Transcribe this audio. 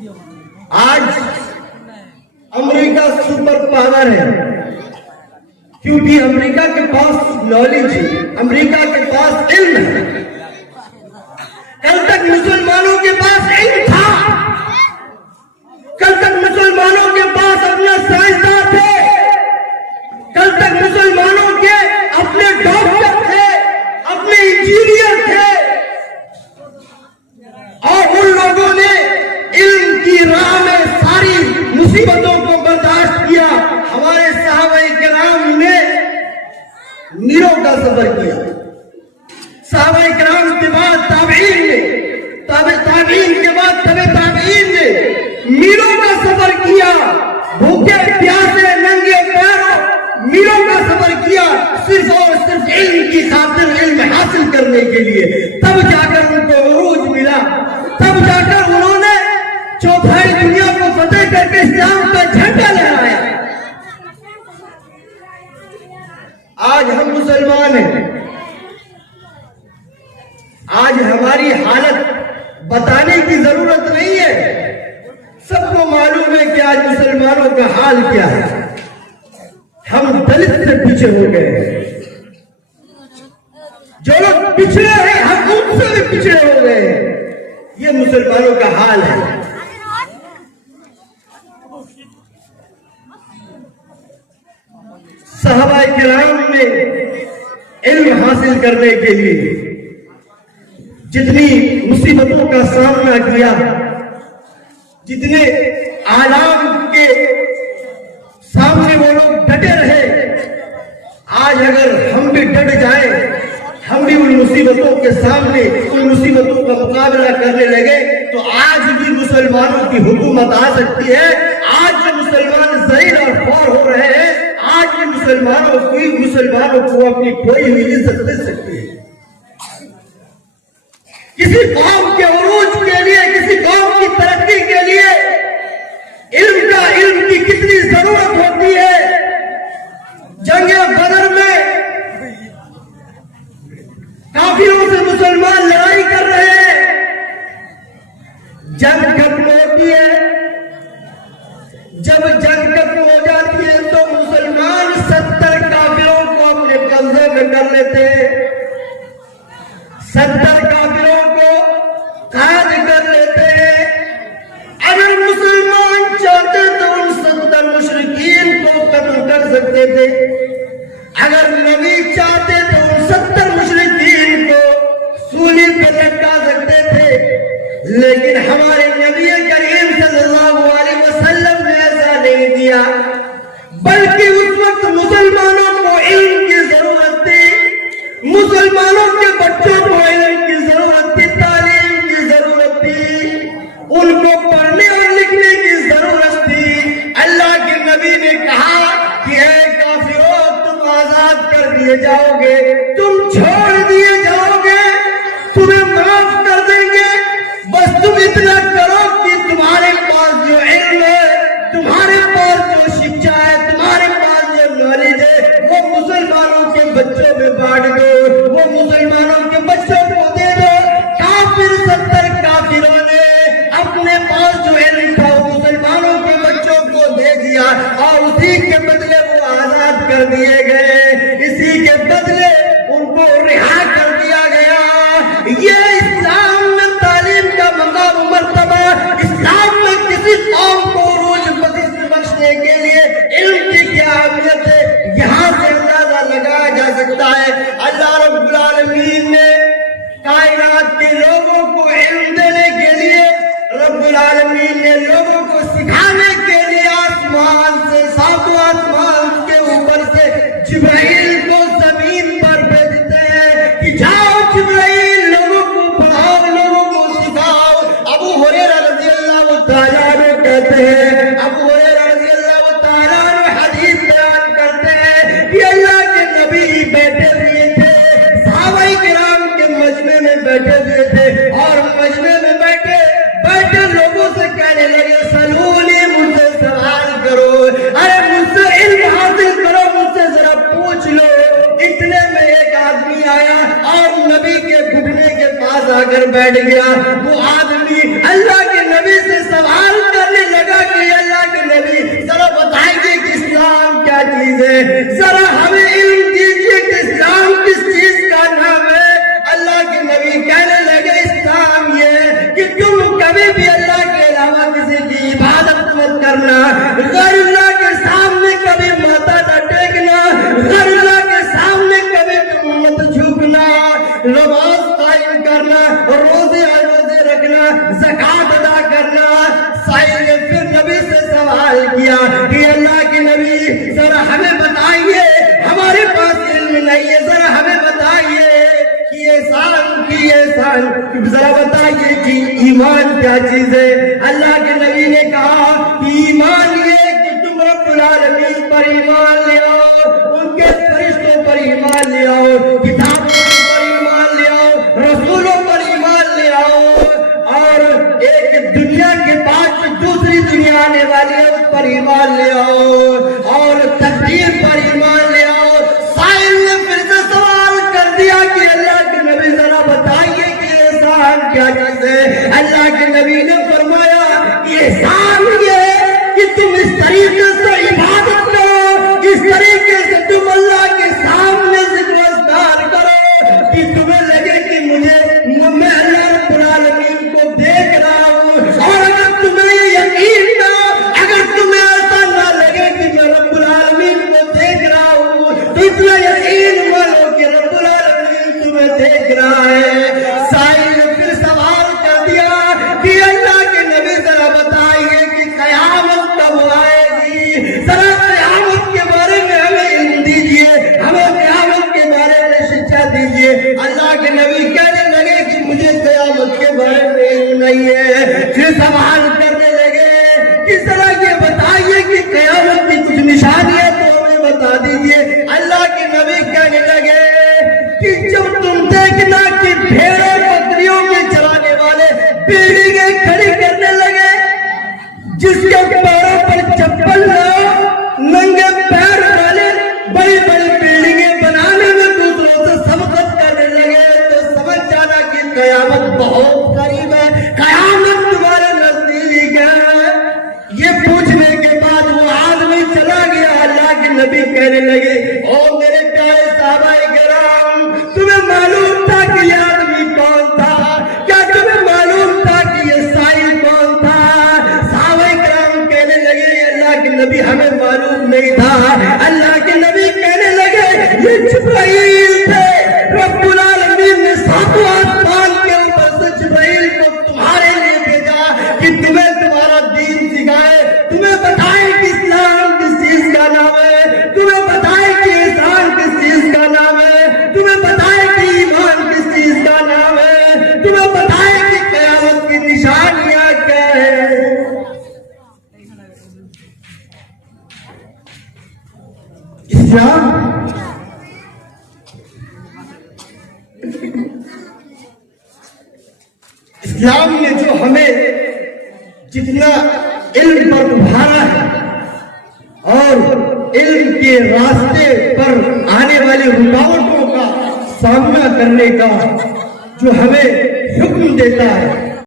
آج امریکہ super power ہے کیونکہ امریکہ کے پاس نالج ہے، امریکہ کے پاس علم ہے۔ کل تک مسلمانوں کے پاس علم تھا، کل تک مسلمانوں کے پاس اپنا سائنسداں تھے، کل تک مسلمانوں کے اپنے ڈاکٹر تھے، اپنے انجینئر تھے، اور ان لوگوں نے علم کی راہ میں ساری مصیبتوں کو برداشت کیا۔ ہمارے صحابہ کرام نے میلوں کا سفر کیا، صحابہ کرام کے بعد تابعین نے، تابعین کے بعد تابعین نے میلوں کا سفر کیا، بھوکے پیاسے ننگے پیروں میلوں کا سفر کیا، صرف اور صرف علم کی خاطر، علم حاصل کرنے کے لیے۔ تب جا کر ان کو عروج ملا، تب جا کر انہوں نے چوتھائی دنیا کو فتح کر کے اسلام کا جھنڈا لہرایا۔ آج ہم مسلمان ہیں، آج ہماری حالت بتانے کی ضرورت نہیں ہے، سب کو معلوم ہے کہ آج مسلمانوں کا حال کیا ہے۔ ہم دلت سے پیچھے ہو گئے ہیں، جو لوگ پچھڑے ہیں ہم ان سے بھی پچھڑے ہو گئے ہیں، یہ مسلمانوں کا حال ہے۔ صحابہ کرام نے علم حاصل کرنے کے لیے جتنی مصیبتوں کا سامنا کیا، جتنے آلام کے سامنے وہ لوگ ڈٹے رہے، آج اگر ہم بھی ڈٹ جائیں، ہم بھی ان مصیبتوں کے سامنے ان مصیبتوں کا مقابلہ کرنے لگے تو آج بھی مسلمانوں کی حکومت آ سکتی ہے۔ آج جو مسلمان ذلیل اور خوار ہو رہے ہیں، آج بھی مسلمانوں کو اپنی کھوئی ہوئی عزت مل سکتی ہے۔ کسی قوم کے عروج کے لیے، کسی قوم کی ترقی کے لیے علم کی کتنی ضرورت ہوتی ہے۔ جنگ بدر میں کافروں سے مسلمان لڑائی کر رہے ہیں، جنگ ختم ہوتی ہے، جب جنگ ختم ہو جاتی ہے تو مسلمان 70 کافروں کو اپنے قبضے میں کر لیتے ہیں، 70 کافروں کو قید کر لیتے ہیں۔ اگر مسلمان چاہتے تو ان 70 مشرکین کو قتل کر سکتے تھے، اگر نبی چاہتے تو ان 70 مشرکین کو سولی پہ لٹکا سکتے تھے، لیکن ہمارے نبی کریم صلی اللہ علیہ وسلم نے ایسا نہیں کیا، بلکہ اس وقت مسلمانوں کو علم کی ضرورت تھی، مسلمانوں کے بچوں کو علم کی ضرورت تھی، تعلیم کی ضرورت تھی، ان کو پڑھنے اور لکھنے کی ضرورت تھی۔ اللہ کے نبی نے کہا کہ اے کافروں، تم آزاد کر دیے جاؤ گے، تم چھوڑ دیے جاؤ گے، تمہیں معاف کر دیں گے، بس تم اتنا کرو کہ تمہارے پاس جو علم ہے، تمہارے پاس جو شکشا ہے، تمہارے پاس جو نالج ہے، وہ مسلمانوں کے بچوں میں بانٹ دو، وہ مسلمانوں کے بچوں کو دے دو۔ کافر 70 کافروں نے اپنے پاس جو علم تھا وہ مسلمانوں کے بچوں کو دے دیا، اور اسی کے بدلے وہ آزاد کر دیے گئے، اسی کے بدلے ان کو رہا کر دیا گیا۔ یہ اسلام میں تعلیم کا مقام و مرتبہ، اسلام میں کسی قوم کو عروج بخشنے کے لیے علم کی کیا اہمیت ہے، یہاں سے اندازہ لگایا جا سکتا ہے۔ اللہ رب العالمین نے کائنات کے لوگوں کو علم دینے کے لیے، رب العالمین نے لوگوں کو سکھانے کے لیے آسمان سے، ساتوں آسمان کے اوپر سے جبرائیل کو زمین پر بھیجتے ہیں کہ جاؤ جبرائیل، لوگوں کو پڑھاؤ، لوگوں کو سکھاؤ۔ ابو ہریرہ رضی اللہ تعالیٰ عنہ کہتے ہیں، ابو ہریرہ رضی اللہ تعالیٰ عنہ حدیث بیان کرتے ہیں کہ اللہ کے نبی بیٹھے ہوئے تھے، صحابہ کرام کے مجمع میں بیٹھے ہوئے تھے، اور مجمع میں بیٹھے لوگوں سے کہنے لگے، سلونی، مجھ سے سوال کرو، ارے مجھ سے علم حاصل کرو، مجھ سے ذرا پوچھ لو۔ اتنے میں ایک آدمی آیا اور نبی کے گھٹنے کے پاس آ کر بیٹھ گیا۔ وہ آدمی اللہ کے نبی سے سوال ذرا بتائیے کہ ایمان کیا چیز ہے؟ اللہ کے نبی نے کہا کہ ایمان یہ کہ تم رب العالمین پر ایمان لے آؤ، ان کے فرشتوں پر ایمان لے آؤ، کتابوں پر ایمان لے آؤ، رسولوں پر ایمان لے آؤ، اور ایک دنیا کے بعد دوسری دنیا آنے والی ہے اس پر ایمان لے آؤ، اور تقدیر پر ایمان لے آؤ۔ سائل نے پھر سے سوال کر دیا کہ اللہ کے نبی ذرا بتائیے کہ احسان کیا چیز ہے؟ اللہ کے نبی نے فرمایا کہ احسان یہ ہے کہ تم اس طریقے سے عبادت کرو، اس طریقے سے تم اللہ کے سامنے ذکر و اذکار کرو کہ تمہیں لگے کہ میں اللہ رب العالمین کو دیکھ رہا ہوں، اور اگر تمہیں یہ یقین نہ، اگر تمہیں ایسا نہ لگے کہ میں رب العالمین کو دیکھ رہا ہوں تو اتنا یقین مانو کہ رب العالمین تمہیں دیکھ رہا ہے۔ سائل نے پھر سوال کر دیا کہ اللہ کے نبی ذرا بتائیے کہ قیامت کب آئے گی؟ ذرا قیامت کے بارے میں ہمیں علم دیجیے، ہمیں قیامت کے بارے میں شکشا دیجیے۔ اللہ کے نبی کہنے لگے کہ مجھے قیامت کے بارے میں علم نہیں ہے۔ پھر سوال کرنے لگے کہ ذرا یہ بتائیے کہ قیامت کی کچھ نشانیاں تو ہمیں بتا دیجیے۔ اللہ کے نبی کہنے لگے کہ جب تم دیکھنا کہ بھیڑوں بکریوں کے چرانے والے بلڈنگیں کھڑی کرنے لگے، جس کے پیروں پر چپل نہ ہو، ننگے پیر والے بڑی بڑی بلڈنگیں بنانے میں دوسروں سے سبقت کرنے لگے، تو سمجھ جانا کہ قیامت بہت قریب ہے، قیامت تمہارے نزدیک ہے۔ یہ پوچھنے کے بعد وہ آدمی چلا گیا۔ اللہ کے نبی کہنے لگے او میرے پیارے صحابہ کرام، تمہیں معلوم تھا کہ یہ آدمی کون تھا؟ کیا تمہیں معلوم تھا کہ یہ سائل کون تھا؟ صحابہ کرام کہنے لگے اللہ کے نبی ہمیں معلوم نہیں تھا۔ اللہ کے نبی کہنے لگے یہ جبرائیل تھے، رب العالمین نے ساتوں آسمان کے اوپر سے جبرائیل کو تمہارے لیے بھیجا کہ تمہیں تمہارا دین سکھائے، تمہیں بتائے کہ اسلام کس چیز کا نام ہے، تمہیں بتائے کہ احسان کس چیز کا نام ہے، تمہیں بتائے کہ ایمان کس چیز کا نام ہے، تمہیں بتائے کہ قیامت کی نشانیاں کیا ہے۔ اسلام نے جو ہمیں جتنا علم پر ابھارا ہے اور علم کے راستے پر آنے والی رکاوٹوں کا سامنا کرنے کا جو ہمیں حکم دیتا ہے،